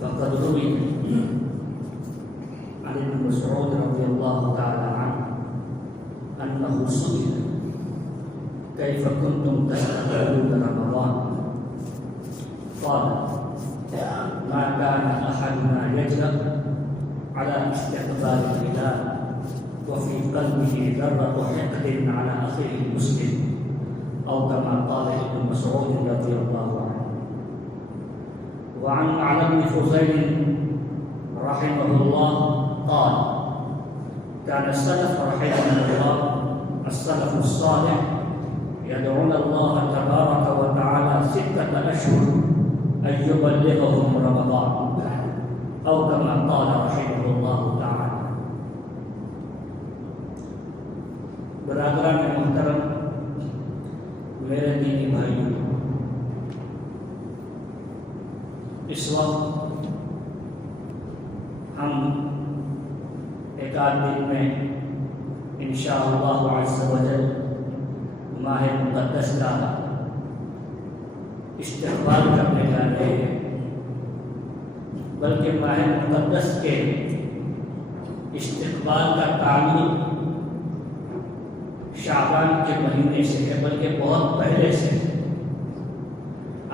فقد روي عن ابن مسعود رضي الله تعالى عنه أنه سئل كيف كنتم تستقبلون رمضان؟ قال ما كان أحدنا يجرأ على استقبال الهلال وفي قلبه ذرة حقد على أخيه المسلم أو كما قال ابن مسعود رضي الله عنه. وعن معن بن فضيل رحمه الله قال كان السلف رحمه الله السلف الصالح يدعون الله تبارك وتعالى 6 أشهر أن يبلغهم رمضان أو كما قال رحمه الله تعالى. برادران محترم، میرے دینی بھائیوں، اس وقت ہم ایک آدھ دن میں انشاءاللہ عز و جل ماہ مقدس کا استقبال کرنے جا رہے ہیں، بلکہ ماہ مقدس کے استقبال کا تعلق شعبان کے مہینے سے ہے، بلکہ بہت پہلے سے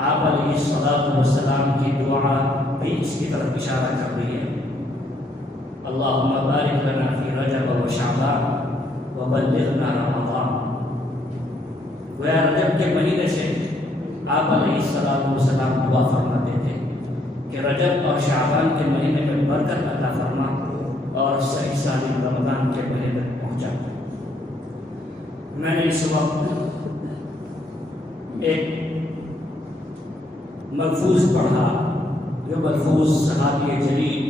آپ علیہ الصلوۃ والسلام کی دعا بھی اس کی طرف اشارہ کر رہی ہے. اللہم بارک لنا فی رجب و شعبان وبلغنا رمضان. گویا رجب کے مہینے سے آپ علیہ الصلوۃ والسلام دعا فرماتے تھے کہ رجب اور شعبان کے مہینے میں برکت عطا فرما اور صحیح سالم رمضان کے مہینے میں پہنچا. میں نے اس وقت ایک ملفوظ پڑھا جو ملفوظ صحابی جلیل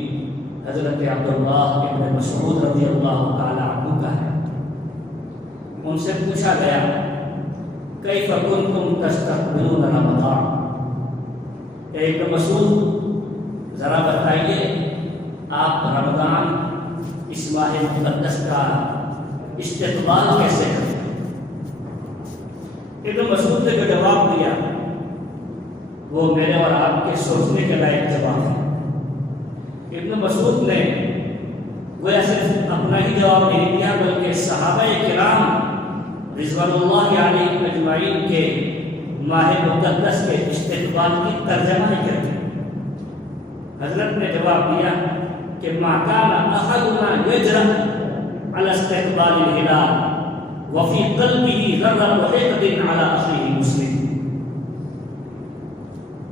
حضرت عبداللہ ابن مسعود رضی اللہ تعالی عنہ کا ہے. ان سے پوچھا گیا کیف کنتم تستقبلون رمضان؟ ابن مسعود ذرا بتائیے آپ رمضان اس ماہ مقدس کا استقبال کیسے کرتے؟ ابن مسعود نے جو جواب دیا وہ میرے اور آپ کے سوچنے کے لائق جواب ہے. ابن مسعود نے وہ صرف اپنا ہی جواب نہیں دیا بلکہ صحابہ کرام رضوان اللہ علیہ اجمعین کے ماہ مقدس کے استقبال کی ترجمہ ہی کرتے. حضرت نے جواب دیا کہ ما کان احدنا یجرأ علی استقبال الہلال وفی قلبہ ذرۃ حقد علی اخیہ مسلم.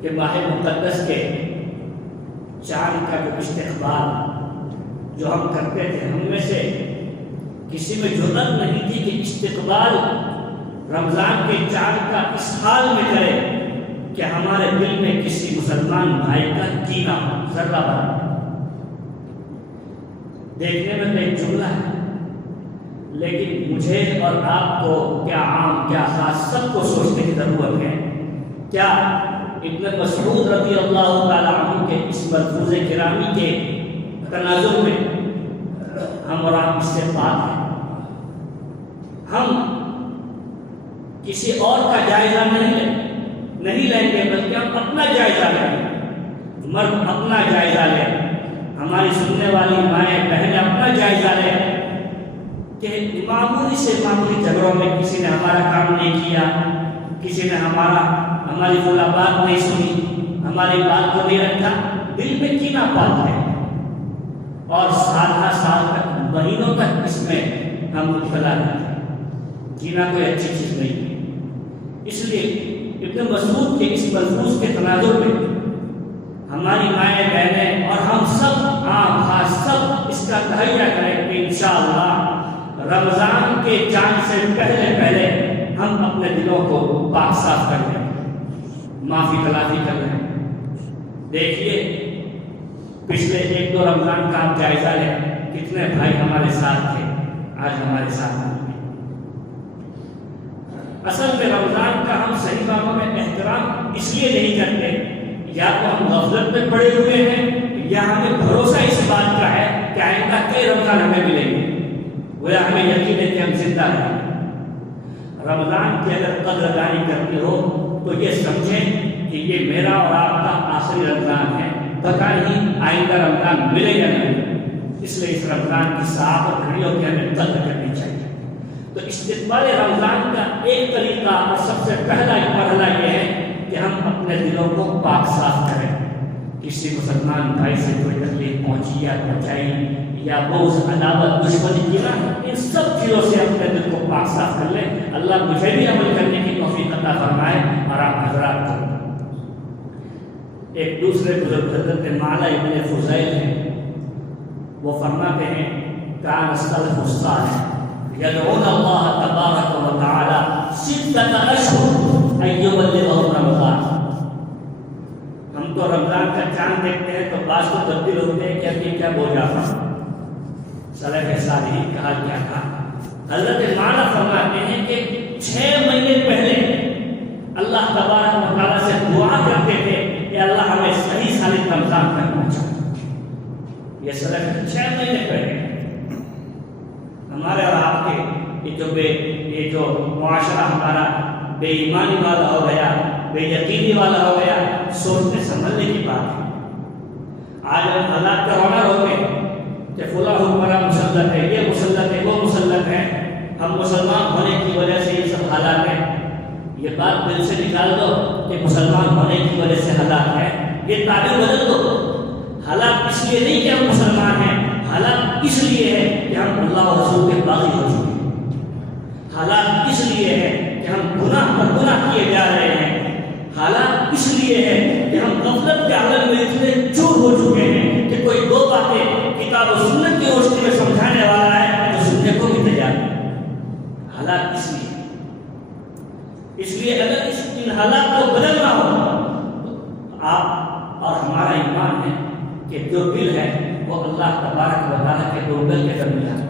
کہ ماہ مقدس کے چاند کا جو استقبال جو ہم کرتے تھے، ہم میں سے کسی میں جرأت نہیں تھی کہ استقبال رمضان کے چاند کا اس حال میں کرے کہ ہمارے دل میں کسی مسلمان بھائی کا کینہ ہو، ذرہ بھر. دیکھنے میں تو ایک جملہ ہے، لیکن مجھے اور آپ کو کیا عام کیا خاص سب کو سوچنے کی ضرورت ہے. کیا ابن مسعود رضی اللہ تعالی عنہ کے اس ملفوظ کرامی کے تناظر میں ہم اور آپ اس سے پاک ہیں؟ ہم کسی اور کا جائزہ نہیں لیں گے بلکہ ہم اپنا جائزہ لیں گے. مرد اپنا جائزہ لیں، ہماری سننے والی مائیں بہنیں اپنا جائزہ لیں کہ معمولی سے معمولی جھگڑوں میں کسی نے ہمارا کام نہیں کیا، کسی نے ہماری بولا بات نہیں سنی، ہماری بات کو نہیں رکھا، دل میں کینہ پاتا ہے اور سال تک مہینوں تک اس میں ہم مبتلا رہتے ہیں. کینہ کوئی اچھی چیز نہیں ہے. اس لیے ابن مسعود کے اس ملفوظ کے تناظر میں ہماری مائیں بہنیں اور ہم سب عام خاص سب اس کا تہیہ کریں کہ انشاءاللہ رمضان کے چاند سے پہلے ہم اپنے دلوں کو پاک صاف کر لیں، معافی تلافی کر لیں. دیکھیے پچھلے 1-2 رمضان کا آپ جائزہ لیں، کتنے بھائی ہمارے ساتھ تھے آج ہمارے ساتھ نہیں. اصل میں رمضان کا ہم صحیح معنوں میں احترام اس لیے نہیں کرتے، یا تو ہم غفلت میں پڑے ہوئے ہیں یا ہمیں بھروسہ اس بات کا ہے کہ آئندہ کئی رمضان ہمیں ملیں گے، گویا ہمیں یقین ہے کہ ہم زندہ ہیں. رمضان کی اگر قدردانی کرنی ہو تو یہ سمجھیں کہ یہ میرا اور آپ کا آخری رمضان ہے، پتہ نہیں آئندہ رمضان ملے یا نہیں، اس لیے اس رمضان کی ساعت اور گھڑیوں کی ہمیں قدر کرنی چاہیے۔ تو استقبال رمضان کا ایک طریقہ اور سب سے پہلا مرحلہ یہ ہے کہ ہم اپنے دلوں کو پاک صاف کریں۔ کسی مسلمان بھائی سے کوئی تکلیف پہنچی یا پہنچائی یا بغض عداوت دشمنی کی نا، ان سب چیزوں سے اپنے دل کو پاک صاف کر لیں۔ اللہ مجھے بھی عمل کرنے کی توفیق عطا فرمائے اور آپ حضرات کو۔ ایک دوسرے بزرگ حضرت معلا ابن فضیل ہیں، وہ فرماتے ہیں کان السلف الصالح یدعون اللہ تبارک و تعالی ستۃ اشہر ان یبلغهم رمضان۔ ہم تو رمضان کا چاند دیکھتے ہیں تو بعض کو تبدیل ہوتے ہیں کہ ابھی کیا بوجھا تھا، سلف صالحین کہا کیا تھا۔ حضرت معلا فرماتے ہیں کہ 6 مہینے پہلے اللہ تبارک و تعالیٰ سے دعا کرتے تھے کہ اللہ ہمیں صحیح سالم رمضان تک پہنچا۔ یہ سلف 6 مہینے پہلے ہمارے اور آپ کے یہ جو معاشرہ ہمارا بے ایمانی والا ہو گیا، بے یقینی والا ہو گیا، سوچنے سمجھنے کی بات ہے۔ آج ہم حالات کا ہنر ہوتے کہ فلاں حکمراں مسلط ہے، یہ مسلط ہے، وہ مسلط ہے، ہم مسلمان ہونے کی وجہ سے یہ سب حالات ہیں۔ یہ بات دل سے نکال دو کہ مسلمان ہونے کی وجہ سے حالات ہے، یہ تعبیر بدل دو۔ حالات اس لیے نہیں کہ ہم مسلمان ہیں، حالات اس لیے ہے کہ ہم اللہ و رسول کے باغی ہو چکے ہیں۔ حالات اس لیے ہے کہ ہم گناہ پر گناہ کیے جا رہے ہیں۔ حالات اس لیے ہے کہ ہم غفلت کے عالم میں اتنے چور ہو چکے ہیں کہ کوئی دو باتیں کتاب و سنت کی روشنی میں سمجھانے والا ہے تو سننے کو بھی تیار نہیں۔ حالات اس لیے اگر ان حالات کو بدلنا ہو تو آپ اور ہمارا ایمان ہے کہ جو دل ہے وہ اللہ تبارک و تعالیٰ کے دو دل کے درمیان،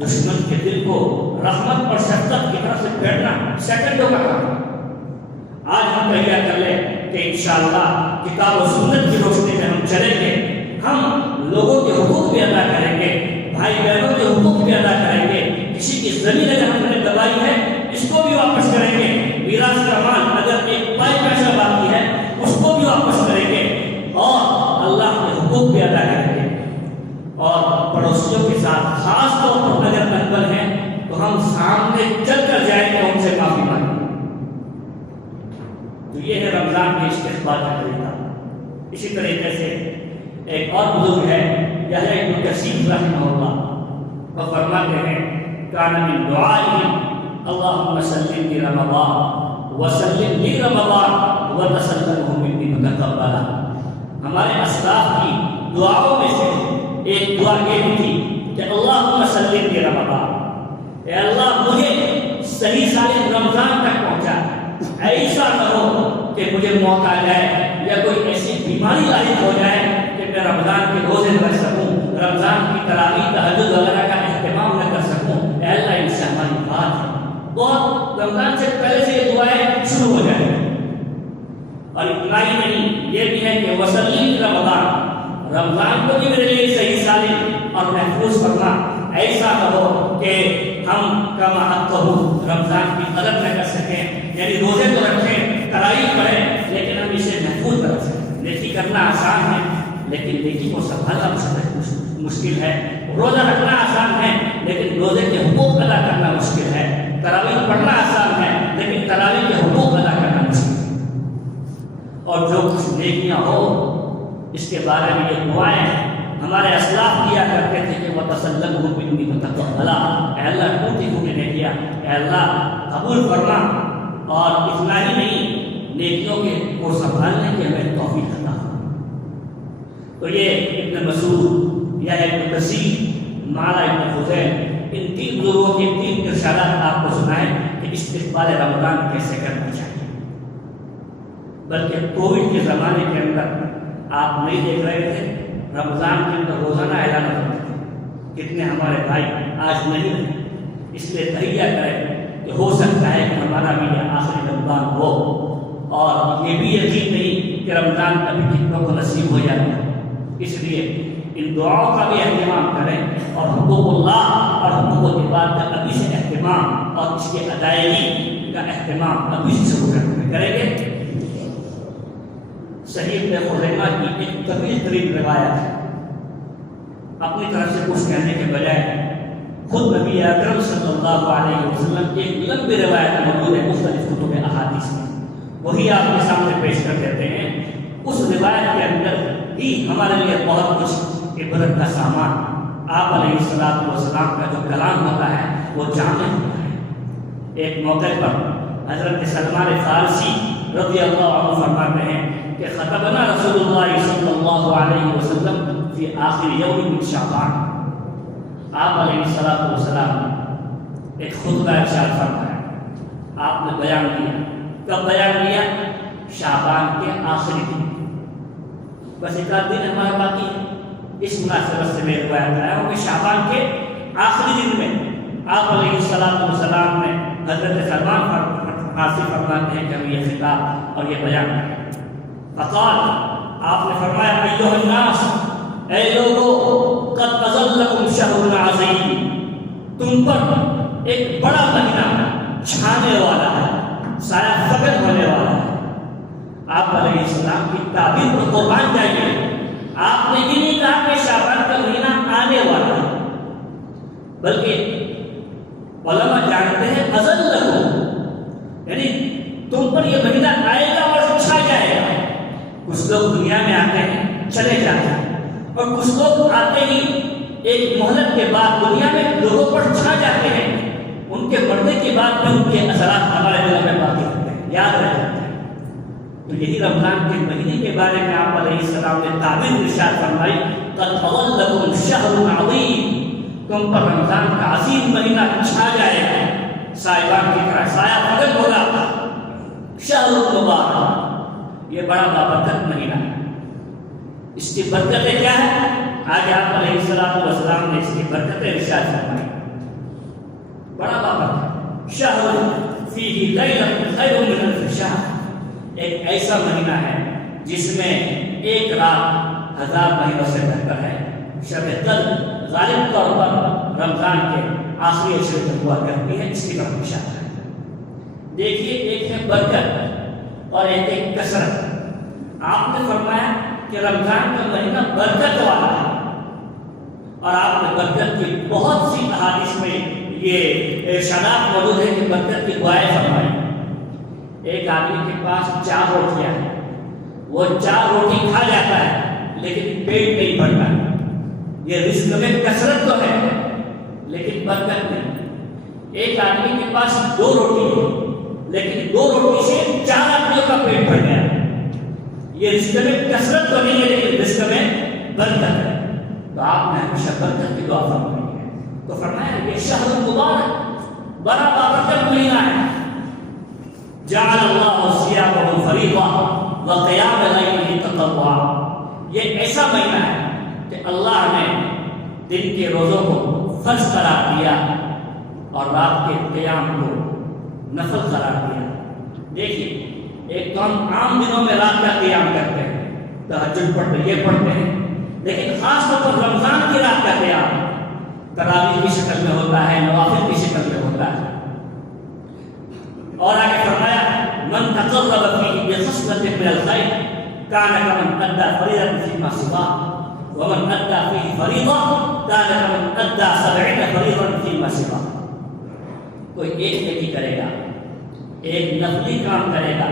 دشمن کے دل کو رحمت اور شفقت کی طرف سے پھیرنا سیکنڈوں کا کام ہے۔ آج ہم تیار کر لیں کہ انشاءاللہ کتاب و سنت کی روشنی میں ہم چلیں گے، ہم لوگوں کے حقوق بھی ادا کریں گے، بھائی بہنوں کے حقوق بھی ادا کریں گے، کسی کی زمین اگر ہم نے دبائی ہے اس کو بھی واپس کریں گے، میراث کا مال اگر ایک پائی پیسہ باقی ہے اس کو بھی واپس کریں گے، اور اللہ کے حقوق بھی ادا کریں گے۔ اور پڑوسیوں کے ساتھ خاص طور پر اگر انبل ہیں تو ہم سامنے چل کر جائیں کہ ان سے معافی مانگیں۔ تو یہ ہے رمضان کے استقبال کا طریقہ۔ اسی طریقے سے ایک اور بزرگ ہے یحییٰ ابن کثیر رحمہ اللہ، وہ فرماتے ہیں کان من دعائهم اللهم سلم لي رمضان وسلم لي رمضان وتسلمه مني متقبلا۔ ہمارے اسلاف کی دعاؤں میں سے ایک دعا یہ بھی تھی کہ اللهم سلم لي رمضان، اے اللہ مجھے صحیح سالم رمضان تک پہنچا۔ ایسا نہ ہو کہ مجھے موت آ جائے یا کوئی ایسی بیماری لاحق ہو جائے کہ میں رمضان کے روزے رکھ سکوں، رمضان کی تراویح تہجد وغیرہ کا اہتمام نہ کر سکوں۔ اے اللہ ان سے ہماری بات ہے، بہت رمضان سے پہلے سے یہ دعائیں شروع ہو جائیں۔ اور اتنا ہی نہیں، یہ بھی ہے کہ وسلم رمضان، رمضان کو بھی میرے لیے صحیح سالم اور محفوظ کرنا۔ ایسا نہ ہو کہ ہم کما حقہ رمضان کی قدر نہ کر سکیں، یعنی روزے تو رکھیں، تراویح پڑھیں، لیکن ہم اسے محفوظ کر سکیں۔ نیکی کرنا آسان ہے لیکن نیکی کو سنبھالنا مشکل ہے۔ روزہ رکھنا آسان ہے لیکن روزے کے حقوق ادا کرنا مشکل ہے۔ تراویح پڑھنا آسان ہے لیکن تراویح کے حقوق ادا کرنا مشکل ہے۔ اور جو کچھ نیکیاں ہو اس کے بارے میں یہ دعائیں ہمارے اسلاف کیا کرتے تھے کہ وَتَسَلَّمْهُ مِنِّي مُتَقَبَّلًا، اے اللہ ٹوٹی پھوٹی نیکیاں اے اللہ قبول فرما، اور اتنا ہی نہیں نیکیوں کے کو سنبھالنے کی ہمیں توفیق عطا۔ تو یہ ابن مسعود یا ابن کثیر، معلا ابن فضیل، ان 3 بزرگوں کے 3 ارشادات آپ کو سنائے کہ استقبال رمضان کیسے کرنا چاہیے۔ بلکہ کووڈ کے زمانے کے اندر آپ نہیں دیکھ رہے تھے رمضان کے اندر روزانہ اعلان کرتے تھے، کتنے ہمارے بھائی آج نہیں رہے۔ اس لیے تہیہ کریں کہ ہو سکتا ہے کہ ہمارا بھی یہ آخری رمضان ہو، اور یہ بھی یقین نہیں کہ رمضان کبھی کتنوں کو نصیب ہو جائے گا۔ اس لیے ان دعاؤں کا بھی اہتمام کریں، اور حقوق اللہ اور حقوق العباد کا ابھی سے اہتمام اور اس کی ادائیگی کا اہتمام ابھی سے شروع کریں گے۔ صحیح ابن خزیمہ کی ایک طویل ترین روایت ہے. اپنی طرف سے کچھ کہنے کے بجائے خود نبی اکرم صلی اللہ علیہ وسلم کی ایک لمبی روایت موجود ہے مختلف کتب احادیث میں، وہی آپ کے سامنے پیش کر دیتے ہیں. اس روایت کے اندر ہی ہمارے لیے بہت کچھ عبرت کا سامان، آپ علیہ السلام کا جو کلام ہوتا ہے وہ جامع ہوتا ہے. ایک موقع پر حضرت سلمان فارسی رضی اللہ عنہ فرماتے ہیں کہ خطبنا رسول اللہ صلی اللہ علیہ وسلم فی آخر یوم من شعبان. آپ علیہ السلام نے ایک خطبہ ارشاد فرمایا، آپ نے بیان کیا. کب بیان کیا؟ شعبان کے آخری دن. بس ایک آدھ دن ہمارا باقی ہے. اس مناسبت سے میں روایت آیا ہوں کہ شعبان کے آخری دن میں آپ علیہ السلام نے حضرت سلمان فارسی فرماتے ہیں کہ ہم یہ خطاب اور یہ بیان کریں. فقال، آپ نے فرمایا، ایھا الناس، اے لوگو، قد اظلکم شہر عظیم، تم پر ایک بڑا مہینہ چھانے والا ہے، سایہ فگن ہونے والا ہے. آپ علیہ السلام کی تعبیر پر قربان جائیے. آپ نے یہ نہیں کہا کہ شعبان کا مہینہ آنے والا ہے، بلکہ علماء جانتے ہیں اظلکم یعنی تم پر یہ مہینہ آئے گا اور چھا جائے گا. کچھ لوگ دنیا میں آتے ہیں چلے جاتے ہیں، اور کچھ لوگ آتے ہی ایک مہلت کے بعد دنیا میں لوگوں پر چھا جاتے ہیں. ان کے مرنے کے بعد بھی ان کے اثرات ہمارے دلوں میں باقی رہتے ہیں، یاد رہ جاتے ہیں. تو یہی رمضان کے مہینے کے بارے میں آپ علیہ السلام نے تعبیر ارشاد فرمائی، قد اظلکم شہر عظیم، تم پر رمضان کا عظیم مہینہ چھا جائے گا، سائبان کی طرح سایہ فگن ہوگا. شہر مبارک، یہ بڑا بابرکت مہینہ ہے. اس کی برکتیں کیا ہے؟ آگے آپ علیہ السلام نے اس کی برکتیں ارشاد فرمائی. بڑا بابرکت، شہر فیہ لیلۃ خیر من الف شہر، ایک ایسا مہینہ ہے جس میں ایک رات 1000 مہینوں سے بہتر ہے. شب قدر غالب طور پر رمضان کے آخری عشرے تک ہوا کرتی ہے. اس کی طرف اشارہ ہے. دیکھیے، ایک ہے برکت اور ایک ہے کثرت. آپ نے فرمایا کہ رمضان کا مہینہ برکت والا ہے، اور آپ نے برکت کی بہت سی احادیث میں یہ ارشادات موجود ہے کہ برکت کی دعائیں فرمائی. ایک آدمی کے پاس 4 روٹیاں ہیں، وہ 4 روٹی کھا جاتا ہے لیکن پیٹ نہیں بھرتا. یہ رزق میں کثرت تو ہے لیکن برکت نہیں. ایک آدمی کے پاس 2 روٹی ہے لیکن 2 روٹی سے 4 آدمیوں کا پیٹ بھر گیا. یہ رزق میں کثرت تو نہیں ہے لیکن رزق میں برکت ہے. تو آپ نے ہمیشہ برکت کی دعا فرمائی ہے. تو فرمایا یہ شہر مبارک بڑا بابرکت مہینہ ہے. جعل اللہ صیامہ فریضہ وقیام لیلہ تطوعا، یہ ایسا مہینہ ہے کہ اللہ نے دن کے روزوں کو فرض قرار دیا اور رات کے قیام کو نفل قرار دیا. دیکھیے، ایک تو ہم عام دنوں میں رات کا قیام کرتے ہیں، تہجد پڑھتے ہیں، یہ پڑھتے ہیں، لیکن خاص طور پر رمضان کی رات کا قیام تراویح کی شکل میں ہوتا ہے، نوافل کی شکل میں ہوتا ہے. اور آگے فرمایا، من تقرب فیہ بخصلۃ من الخیر کان کمن ادى فریضۃ فیما سواہ ومن ادى فیہ فریضہ کان کمن ادى 70 فریضۃ فیما سواہ. کوئی ایک نیکی کرے گا، ایک نفلی کام کرے گا،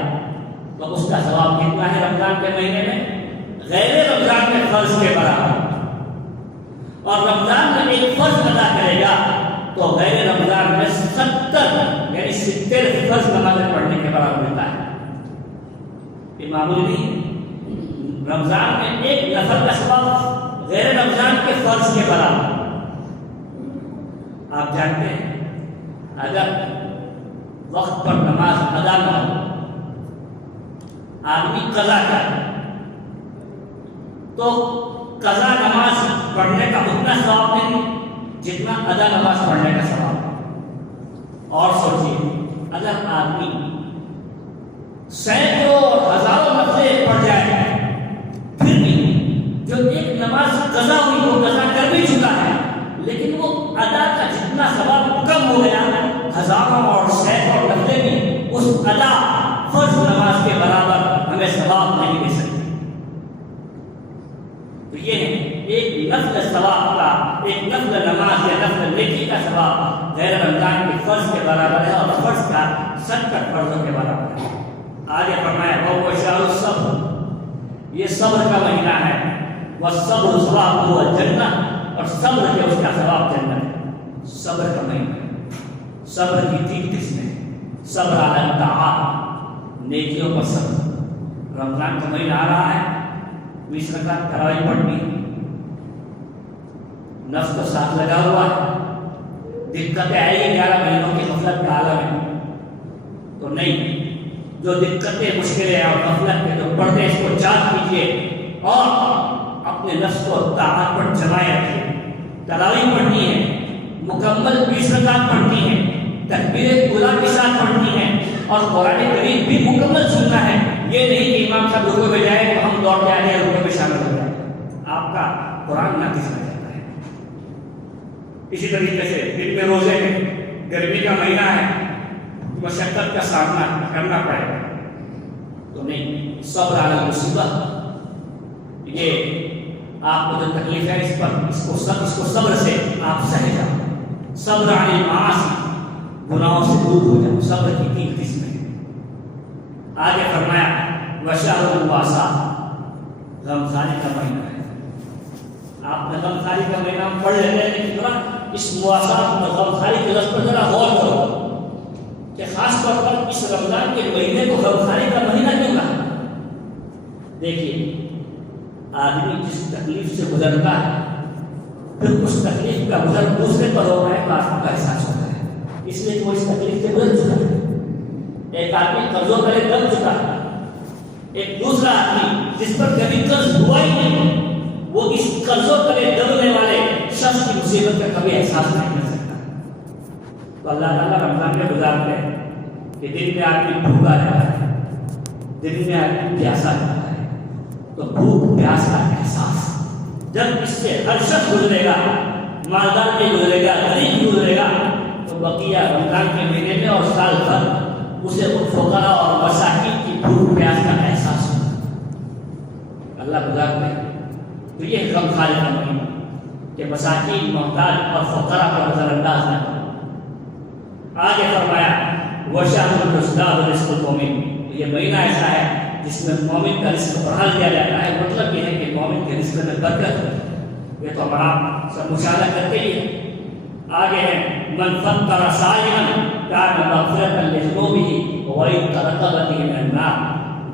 تو اس کا ثواب کتنا ہے رمضان کے مہینے میں؟ غیر رمضان کے فرض کے برابر. اور رمضان میں ایک فرض ادا کرے گا تو غیر رمضان میں 70 یعنی 70 فرض نمازیں پڑھنے کے برابر ملتا ہے. یہ معمولی نہیں. رمضان میں ایک نفل کا ثواب غیر رمضان کے فرض کے برابر. آپ جانتے ہیں اگر وقت پر نماز ادا نہ ہو، آدمی قضا کرے، تو قضا نماز پڑھنے کا اتنا ثواب نہیں جتنا ادا نماز پڑھنے کا ثواب ہے. اور سوچیے، اگر آدمی سینکڑوں اور ہزاروں نفلیں پڑھ جائے پھر بھی جو ایک نماز قضا ہوئی وہ قضا کر بھی چکا ہے، لیکن وہ ادا کا جتنا ثواب کم ہو گیا، ہزاروں اور سینکڑوں نفلیں بھی اس ادا فرض نماز کے برابر ہمیں ثواب نہیں دے سکتی. ایک نفل ثواب کا، ایک نفل نماز یا نفل نیکی کا ثواب غیر رمضان کے فرض کے برابر ہے، اور فرض کا 70 فرضوں کے برابر ہے۔ آگے فرمایا وہ شہر الصبر، یہ صبر کا مہینہ ہے، والصبر ثوابہ الجنہ، اور صبر کے اس کا ثواب جنت ہے۔ صبر کا مہینہ ہے، صبر کی 3 قسمیں، صبر علی الطاعات، نیکیوں پر صبر۔ رمضان کا مہینہ آ رہا ہے، 20 رکعت تراویح پڑھنی، نفس کو ساتھ لگا ہوا ہے، دقتیں آئی ہیں 11 مہینوں کی غفلت کا عالم ہے، تو نہیں، جو دقتیں مشکلیں اور غفلت کے جو پردے اس کو چاک کیجیے اور اپنے نفس کو طاعت پر جمائے رکھیے۔ تراویح پڑھنی ہے، مکمل 20 رکعت پڑھنی ہے، تکبیر اولیٰ کے ساتھ پڑھنی ہے، اور قرآن کریم بھی مکمل سننا ہے۔ یہ نہیں کہ امام صاحب رکوع میں جائے تو ہم دوڑ کے آ جائیں رکوع میں شامل ہو جائیں، آپ کا قرآن ناقص ہو جاتا ہے۔ اسی طریقے سے دن میں روزے ہیں، گرمی کا مہینہ ہے، مشقت کا سامنا کرنا پڑے گا، تو نہیں، صبر علی المصیبہ، یہ آپ کو جو تکلیف ہے اس کو صبر سے آپ سہ جاؤ۔ صبر علی المعاصی، گناہوں سے دور ہو جاؤ۔ صبر کی 3 قسمیں۔ آگے فرمایا وشہر الواسع، غمخاری کا مہینہ ہے۔ آپ نے غمخاری کا مہینہ پڑھ لیتے ہیں، لیکن ذرا اس مواسات اور غمخاری کے لفظ پر ذرا غور کرو کہ خاص طور پر اس رمضان کے مہینے کو غمخاری کا مہینہ کیوں کہا؟ دیکھیے، آدمی جس تکلیف سے گزرتا ہے، پھر اس تکلیف کا گزر دوسرے پر ہو رہا ہے تو آپ کا احساس ہوتا ہے، اس لیے کہ وہ اس تکلیف سے گزر چکا ہے۔ ایک آدمی قرضوں کرے دب چکا ہے، ایک دوسرا آدمی جس پر کبھی قرض ہوا ہی نہیں، وہ اس قرضوں کرے دبنے والے شخص کی مصیبت کا کبھی احساس نہیں کر سکتا۔ تو اللہ تعالیٰ رمضان میں گزارتے ہیں کہ دن میں آدمی بھوکا رہتا ہے، دن میں آدمی پیاسا رہتا ہے، تو بھوک پیاس کا احساس جب اس سے ہر شخص گزرے گا، مالدار بھی گزرے گا، غریب بھی گزرے گا، تو بقیہ رمضان کے مہینے میں اور سال بھر اسے ان فقراء اور مساکین کی بھوک پیاس کا احساس ہوگا۔ اللہ گزارتے ہیں، تو یہ غمخاری کا مہینہ کہ مساکین، محتاج اور فقراء کو نظر انداز نہ کرو۔ آگے فرمایا وشہر الرزق رزق المؤمن، یہ مہینہ ایسا ہے جس میں مومن کا رزق بڑھا دیا جاتا ہے۔ مطلب یہ ہے کہ مومن کے رزق میں برکت ہے، یہ تو ہمارا سب مشاہدہ کرتے ہی ہیں۔ آگے ہے من فطر صائما کان مغفرۃ لذنوبہ وعتق رقبۃ من النار،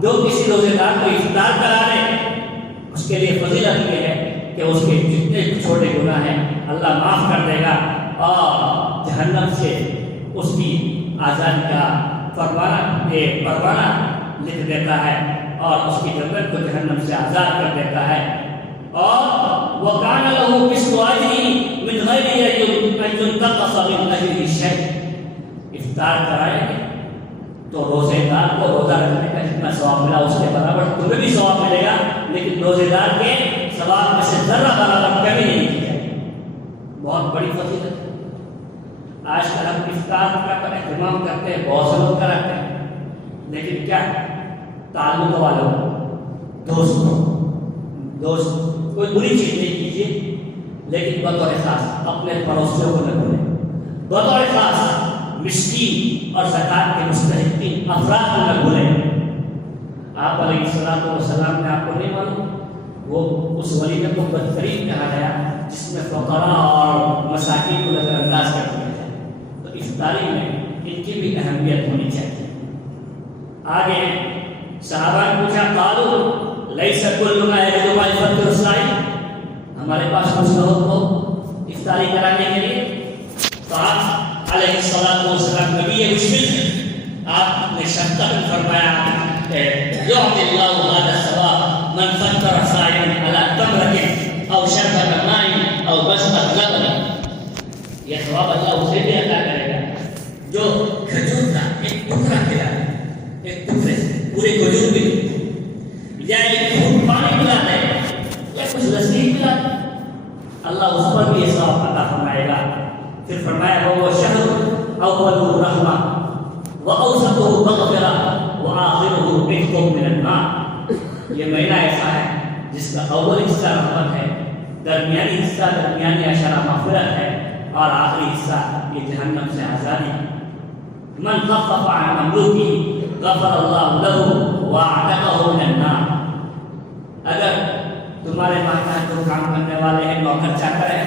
جو کسی روزے دار کو افطار کرا دے اس کے لیے فضیلت یہ ہے کہ اس کے جتنے چھوٹے گناہ ہیں اللہ معاف کر دے گا، اور جہنم سے اس کی آزادی کا پروانہ لکھ دیتا ہے، اور اس کی جنت کو جہنم سے آزاد کر دیتا ہے۔ اور وَكَانَ لَهُ مِثْلُ أَجْرِهِ مِنْ غَيْرِ أَن يُنْتَقَصَ مِنْ أَجْرِهِ شَيْءٌ، افطار کرائیں گے تو روزے دار کو روزہ رکھنے کا جتنا ثواب ملا اس کے برابر تمہیں بھی ثواب ملے گا، لیکن روزے دار کے ثواب میں سے ذرہ برابر کمی نہیں کی جائے گی۔ بہت بڑی فضیلت ہے۔ آج کل ہم افطار کا اہتمام کرتے ہیں، بہت سے لوگ کراتے ہیں، لیکن کیا تعلق والوں، دوست کوئی بری چیز نہیں کیجیے، لیکن بطور خاص اپنے پڑوسیوں کو نہ بھولیں، بطور خاص مسکین اور زکوٰۃ کے مستحقین افراد کو نہ بھولیں۔ آپ علیہ السلام نے آپ کو نہیں معلوم، وہ اس ولیمے کو بدترین کہا گیا جس میں فقراء اور مساکین کو نظر انداز کر دیا جائے، تو افطاری میں ان کی بھی اہمیت ہونی چاہیے۔ آگے صحابہ نے پوچھا قالوا لیس کل ما یجد ما یفطر الصائم، ہمارے پاس کچھ لوگ کو افطاری کرانے کے لیے، تو آپ علیہ السلام نبی مشفق آپ نے شفقت فرمایا کہ یعطی اللہ هذا الثواب من فطر صائما علی تمرۃ او شربۃ ماء او بسطۃ لبن، یہ ثواب اللہ اسے بھی عطا کرے گا جو کھجور کا ایک ٹکڑا کھلائے، ایک ٹکڑے سے پورے کھجور بھی، یا ایک گھونٹ پانی پلا دے، یا کچھ لسی پلا دے، اللہ اس پر بھی یہ ثواب عطا فرمائے گا۔ پھر فرمایا وہ شہر اول رحمہ واوسطہ مغفرہ وآخرہ عتق من النار، یہ مہینہ ایسا ہے جس کا اول حصہ رحمت ہے درمیانی حصہ درمیانی اشارہ مغفرت ہے اور آخری حصہ یہ جہنم سے آزادی. من خفف عن مملوکه غفر اللہ له واعتقه من النار. اگر تمہارے پاس جو کام کرنے والے ہیں نوکر چاکر ہیں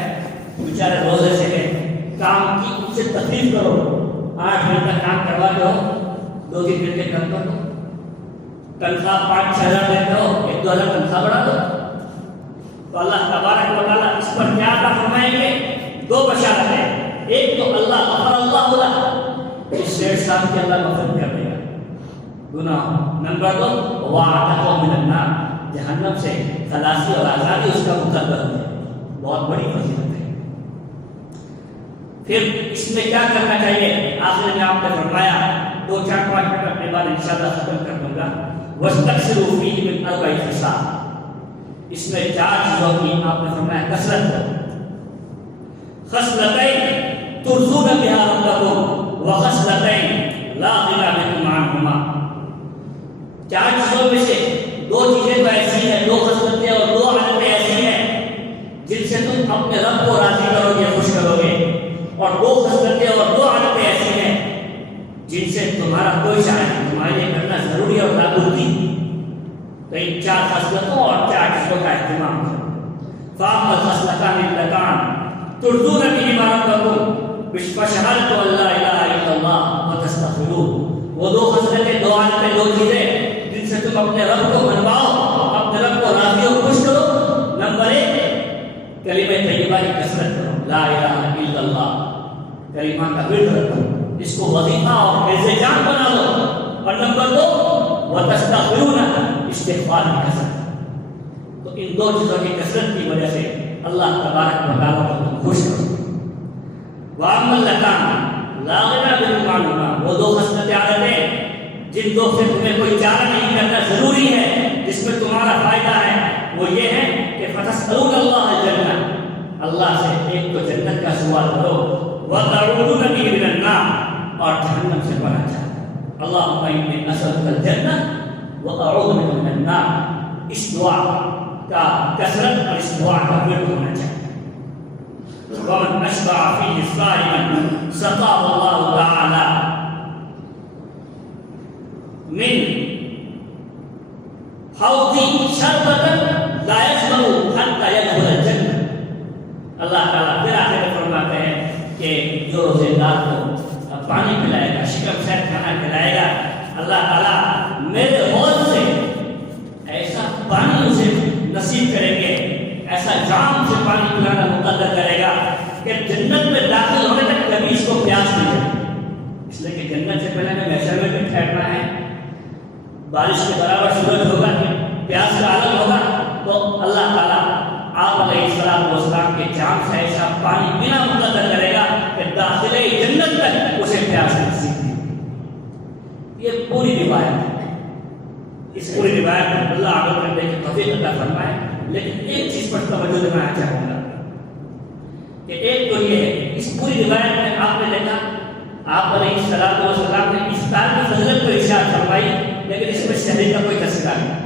بیچارے روزے سے ہیں, کام کی ان سے تکلیف کرو, 8 گھنٹے کا کام کرواتے ہو 2-3 گھنٹے کم کر دو, تنخواہ 5-6 ہزار دیتے ہو 1-2 ہزار تنخواہ بڑھا دو. تو اللہ تبارک و تعالیٰ اس پر کیا عطا فرمائیں گے؟ 2 بشارتیں. ایک تو اللہ غفر اللہ له, اس شیر صاحب کے اللہ مغفرت کر دے گا گناہ. نمبر 2 وعدہ من النار, جہنم سے خلاصی اور آزادی اس کا مقدر ہے. بہت بڑی فضیلت ہے. پھر اس میں کیا کرنا چاہیے؟ آخر میں آپ نے فرمایا 2-4-5 منٹ اپنے بعد انشاءاللہ ختم کر دوں گا. وَاسْتَكْثِرُوا فِيهِ مِنْ 4 خِصَالٍ. اس میں 4 چیزوں کی آپ نے فرمایا کثرت کرو. خصلتین ترضون بها ربکم وخصلتین لا غنى بكم عنہما. 4 چیزوں میں سے 2 چیزیں تو ایسی ہیں, 2 خصلتیں اور 2 عادتیں ایسی ہیں جن سے تم اپنے رب کو راضی کرو گے, خوش کرو گے, اور 2 خصلتیں اور 2 عادتیں ایسی ہیں جن سے تمہارا کوئی شاید تمہارے لیے کرنا ضروری اور ضروری. تو ان 4 خصلتوں اور 4 چیزوں کا اہتمام کرو. فَأَمَّا الْخَصْلَتَانِ اللَّتَانِ تُرْضُونَ بِهِمَا رَبَّكُمْ فَشَهَادَةُ أَن لَّا إِلَٰهَ إِلَّا اللَّهُ وَتَسْتَغْفِرُوهُ. وہ 2 خصلتیں, 2 عادتیں, 2 چیزیں جن سے تم اپنے رب کو منواؤ, اپنے رب کو راضی اور خوش کرو. نمبر 1 کلمہ طیبہ کی کثرت کرو, لا الہ الا اللہ, کلمہ کا ورد رکھو, اس کو وظیفہ اور عز جان بنا لو. اور نمبر 2 وَتَسْتَغْفِرُونَ, استغفار کی کثرت. تو ان 2 چیزوں کی کثرت کی وجہ سے اللہ تبارک و تعالیٰ کو تم خوش کرو. وَأَمَّا اللَّتَانِ لَا غِنَىٰ بِكُمْ عَنْهُمَا, وہ 2 خصلتیں عادتیں جن 2 سے تمہیں کوئی چارہ نہیں کرنا ضروری ہے, جس میں تمہارا فائدہ ہے, وہ یہ ہے کہ فَتَسْأَلُونَ اللَّهَ الْجَنَّةَ, اللہ سے ایک تو جنت کا سوال کرو, وَتَعُوذُونَ بِهِ مِنَ النَّارِ, اور جہنم سے پناہ چاہو. اللہم انی اسألک الجنہ وَأَعُوذُ بِكَ مِنَ النَّارِ. اس دعا کا کثرت اور اس دعا کا ورد ہونا چاہیے. وَمَنْ أَشْبَعَ فِيهِ صَائِمًا سَقَاهُ اللَّهُ تَعَالَى من حوض شربة لا يشرب حتى يدخل الجنة. اللہ تعالیٰ پھر آخر میں فرماتے ہیں کہ جو روزے دار کو پانی پلائے گا, شکم شہد کھانا کھلائے گا, اللہ تعالیٰ میرے حوض سے ایسا پانی اسے نصیب کریں گے, ایسا جام سے پانی پلانا مقدر کرے گا کہ جنت میں داخل ہونے تک کبھی اس کو پیاس نہیں لگے. اس لیے کہ جنت سے پہلے میں محشر میں بھی ٹھہرنا ہے, بارش کے برابر سورج ہوگا, پیاس کا عالم ہوگا, تو اللہ تعالیٰ آپ علیہ السلام کے جام سے ایسا پانی پینا مقدر کرے گا کہ داخلے جنت تک اسے پیاس نصیب ہے. یہ پوری روایت ہے. اس پوری روایت میں اللہ عمل کرنے کی توفیق عطا فرمائے. لیکن ایک چیز پر توجہ دلانا چاہوں گا کہ ایک تو یہ ہے, اس پوری روایت میں آپ نے دیکھا آپ علیہ السلام نے افطار کی فضیلت کو ارشاد فرمائی, لیکن اس میں شہری کا کوئی تذکرہ نہیں.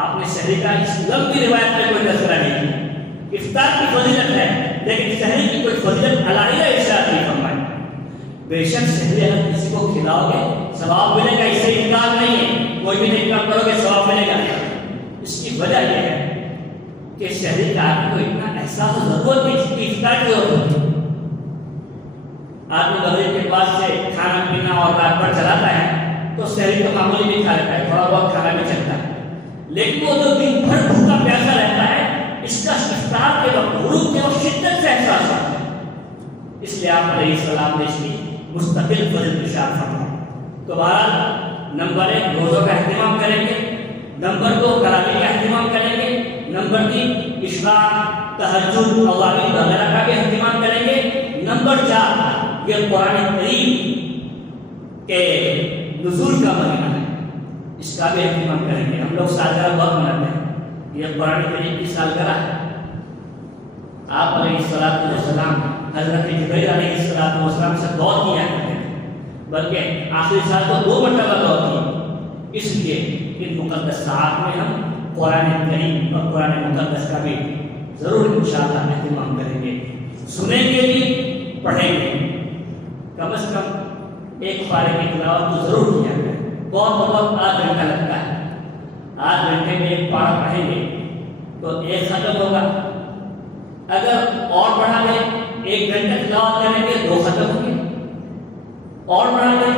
آپ نے شہری کا اس لمبی روایت میں کوئی تذکرہ نہیں کیا. افطار کی فضیلت ہے لیکن شہری کی کوئی فضیلت علاحدہ ارشاد نہیں فرمائی. بے شک شہری اگر کسی کو کھلاؤ گے ثواب ملے گا, اس سے انکار نہیں ہے, کوئی بھی نہیں کام کرو گے ثواب ملے گا. اس کی وجہ یہ ہے کہ شہری کا آدمی کو اتنا احساس و ضرورت نہیں کہ افطار کی ضرورت ہے. آدمی مغرب کے بعد سے کھانا پینا اور رات بھر چلاتا ہے تو شہری تو معمولی بھی کھا لیتا ہے, تھوڑا بہت کھانا بھی چلتا ہے, لیکن وہ جو دن بھر بھوکا پیاسا رہتا ہے اس کا افطار کے وقت غروب کے وقت شدت سے احساس ہوتا ہے. اس لیے آپ علیہ السلام نے اس کی مستقل فضیلت ارشاد فرمائی. تو بہرحال نمبر 1 روزوں کا اہتمام کریں گے, نمبر 2 تراویح کا اہتمام کریں گے, نمبر 3 اشراق تہجد قوائم وغیرہ کا بھی اہتمام کریں گے, نمبر 4 یہ قرآن کریم کے نزول کا مہینہ ہے, اس کا بھی اہتمام کریں گے. ہم لوگ سالگرہ بہت مناتے ہیں, یہ قرآن کریم کی سالگرہ ہے. آپ علیہ السلام حضرت جبرائیل علیہ السلام سے دعا کیا کرتے ہیں, بلکہ آخری سال تو 2 مرتبہ دعا کی. اس لیے ان مقدس ساعات میں ہم قرآن کریم اور قرآن مقدس کا بھی ضرور انشاءاللہ اہتمام کریں گے، سنیں گے بھی پڑھیں گے، کم از کم ایک پارے کی تلاوت تو ضرور کیا کریں، بہت آدھ گھنٹہ لگتا ہے، آدھ گھنٹے میں ایک پارا پڑھیں گے تو ایک ختم ہوگا، اگر اور بڑھا لیں 1 گھنٹہ تلاوت کریں گے 2 ختم ہوں گے، اور بڑھا لیں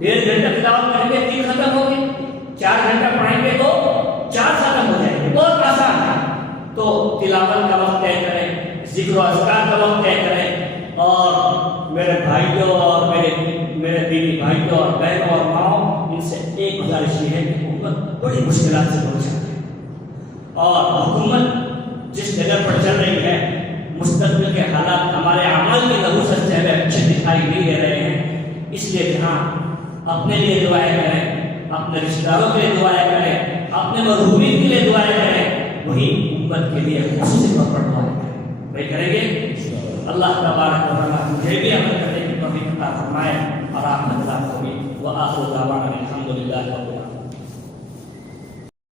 1.5 گھنٹہ تلاوت کریں گے 3 ختم ہوں گے، 4 گھنٹہ پڑھیں گے تو 4 ختم ہو جائیں گے، بہت آسان ہے۔ تو تلاوت کا وقت طے کریں، ذکر و اذکار کا وقت طے کریں، اور میرے بھائیوں اور میرے دینی بھائیوں اور بہنوں اور ماؤں، ان سے ایک گزارش یہ ہے کہ حکومت بڑی مشکلات سے گزر جاتی ہے، اور حکومت جس جگہ پر چل رہی ہے، مستقبل کے حالات ہمارے اعمال کی نحوست سے ہمیں اچھے دکھائی نہیں دے رہے ہیں، اس لیے کہ ہاں اپنے لیے دعائیں کریں، اپنے رشتہ داروں کے لیے دعائیں کریں، اپنے مرحومین کے لیے دعائیں کریں، وہی امت کے لیے خصوصی طور پر دعائیں کریں، وہ کریں گے۔ اللہ تبارک و تعالیٰ مجھے بھی عمل کرنے کی توفیق عطا فرمائے اور آپ نے عطا فرمائے۔ وآخر دعوانا الحمد للہ رب العالمین۔